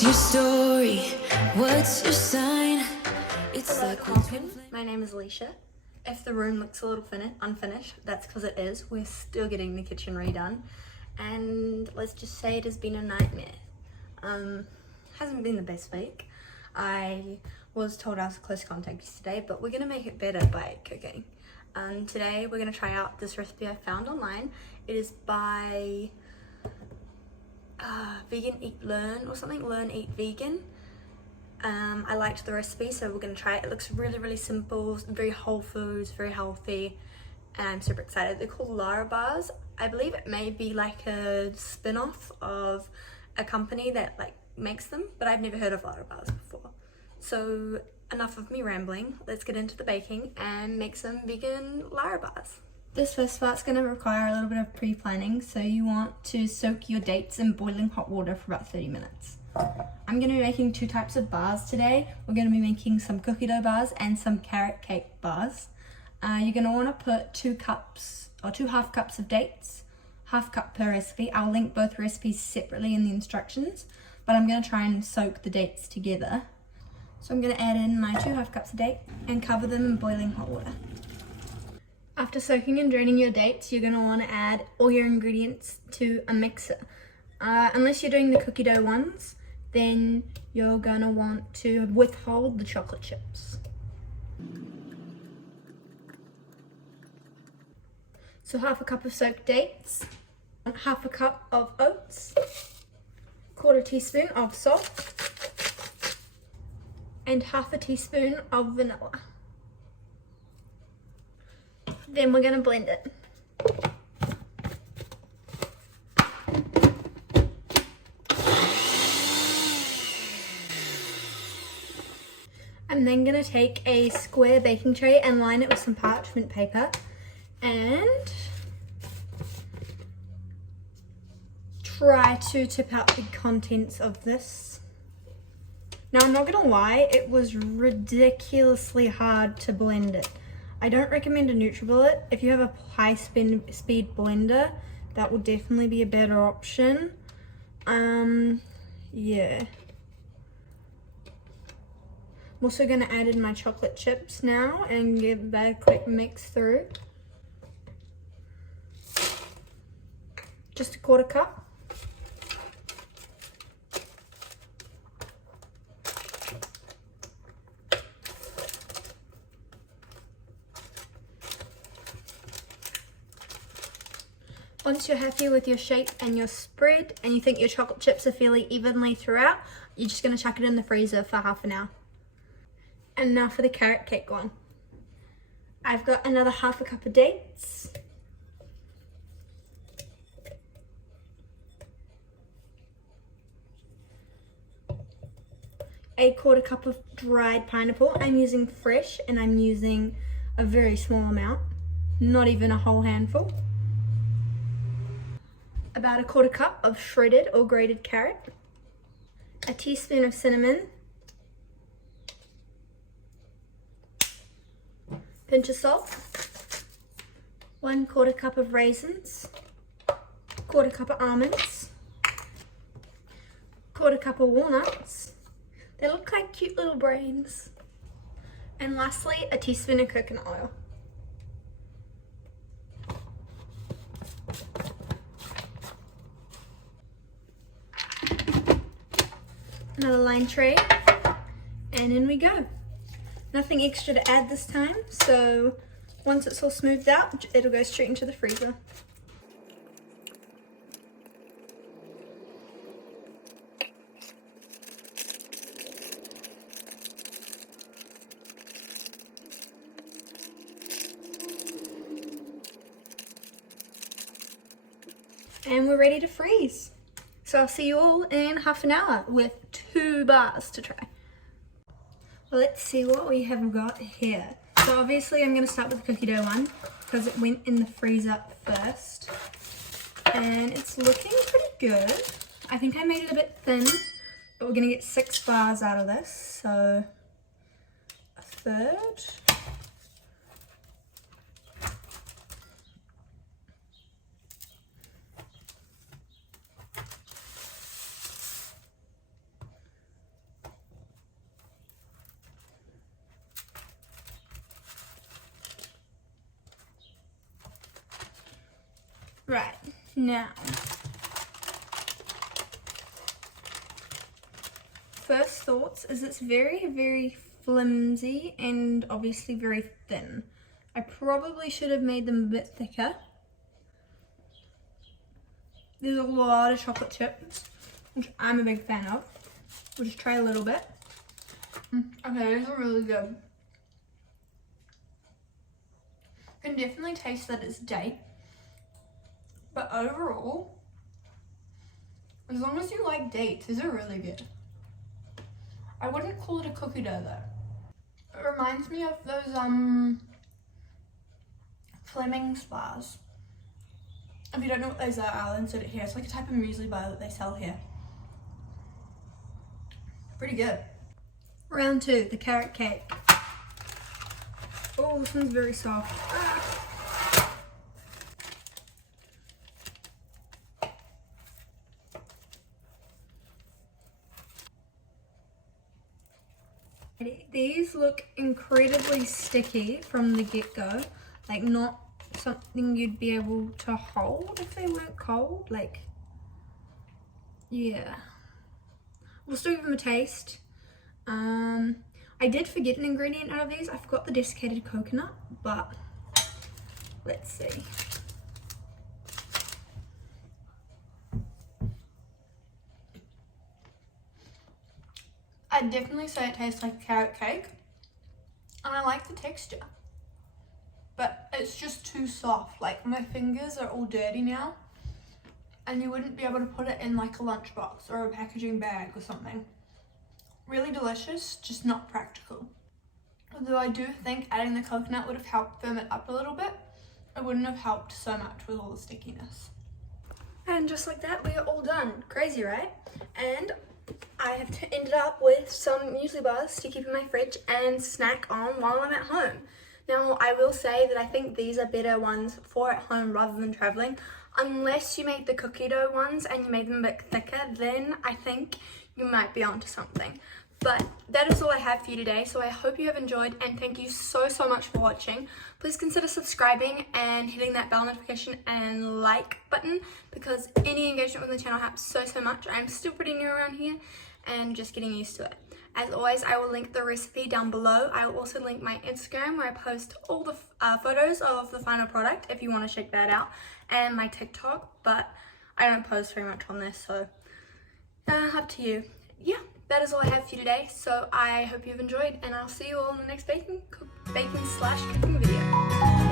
What's your story? What's your sign? It's like My name is Alicia. If the room looks a little unfinished, that's because it is. We're still getting the kitchen redone, and let's just say it has been a nightmare. Hasn't been the best week. I was told I was a close contact yesterday, but we're gonna make it better by cooking. Today we're gonna try out this recipe I found online. It is by Vegan Eat Learn or something, Learn Eat Vegan. I liked the recipe, so we're gonna try it. It looks really simple, very whole foods, very healthy, and I'm super excited. They're called Larabars. I believe it may be like a spin-off of a company that like makes them, but I've never heard of Larabars before. So enough of me rambling, let's get into the baking and make some vegan Larabars. This first part's going to require a little bit of pre-planning, so you want to soak your dates in boiling hot water for about 30 minutes. I'm going to be making two types of bars today. We're going to be making some cookie dough bars and some carrot cake bars. You're going to want to put 2 half cups of dates, half cup per recipe. I'll link both recipes separately in the instructions, but I'm going to try and soak the dates together. So I'm going to add in my 2 half cups of dates and cover them in boiling hot water. After soaking and draining your dates, you're going to want to add all your ingredients to a mixer. Unless you're doing the cookie dough ones, then you're going to want to withhold the chocolate chips. So half a cup of soaked dates, half a cup of oats, 1/4 teaspoon of salt, and half a teaspoon of vanilla. Then we're going to blend it. I'm then going to take a square baking tray and line it with some parchment paper and try to tip out the contents of this. Now I'm not going to lie, it was ridiculously hard to blend it. I don't recommend a NutriBullet. If you have a high speed blender, that will definitely be a better option. Yeah. I'm also going to add in my chocolate chips now and give that a quick mix through. Just a 1/4 cup. Once you're happy with your shape and your spread and you think your chocolate chips are fairly evenly throughout, you're just going to chuck it in the freezer for half an hour. And now for the carrot cake one. I've got another half a cup of dates, a 1/4 cup of dried pineapple. I'm using fresh and I'm using a very small amount, not even a whole handful. About a 1/4 cup of shredded or grated carrot, a teaspoon of cinnamon, pinch of salt, 1/4 cup of raisins, 1/4 cup of almonds, 1/4 cup of walnuts. They look like cute little brains. And lastly, a teaspoon of coconut oil. Another line tray, and in we go. Nothing extra to add this time, so once it's all smoothed out, it'll go straight into the freezer. And we're ready to freeze. So I'll see you all in half an hour with 2 bars to try. Well, let's see what we have got here. So obviously I'm going to start with the cookie dough one because it went in the freezer first. And it's looking pretty good. I think I made it a bit thin, but we're going to get 6 bars out of this. So a third. Right, now, first thoughts is it's very, very flimsy and obviously very thin. I probably should have made them a bit thicker. There's a lot of chocolate chips, which I'm a big fan of. We'll just try a little bit. Okay, these are really good. You can definitely taste that it's date. But overall, as long as you like dates, these are really good. I wouldn't call it a cookie dough though. It reminds me of those Fleming's bars. If you don't know what those are, I'll insert it here. It's like a type of muesli bar that they sell here. Pretty good. Round 2, the carrot cake. Oh, this one's very soft. These look incredibly sticky from the get-go, like not something you'd be able to hold if they weren't cold, like, yeah. We'll still give them a taste. I did forget an ingredient out of these. I forgot the desiccated coconut, but let's see. I'd definitely say it tastes like carrot cake, and I like the texture, but it's just too soft. Like, my fingers are all dirty now, and you wouldn't be able to put it in like a lunchbox or a packaging bag or something. Really delicious, just not practical. Although I do think adding the coconut would have helped firm it up a little bit, it wouldn't have helped so much with all the stickiness. And just like that, we are all done. Crazy, right? And I have ended up with some muesli bars to keep in my fridge and snack on while I'm at home. Now, I will say that I think these are better ones for at home rather than traveling. Unless you make the cookie dough ones and you make them a bit thicker, then I think you might be onto something. But that is all I have for you today, so I hope you have enjoyed, and thank you so much for watching. Please consider subscribing and hitting that bell notification and like button, because any engagement with the channel helps so much. I'm still pretty new around here and just getting used to it. As always, I will link the recipe down below. I will also link my Instagram, where I post all the photos of the final product if you want to check that out, and my TikTok, but I don't post very much on this, so up to you. Yeah, that is all I have for you today, so I hope you've enjoyed, and I'll see you all in the next baking/cooking video.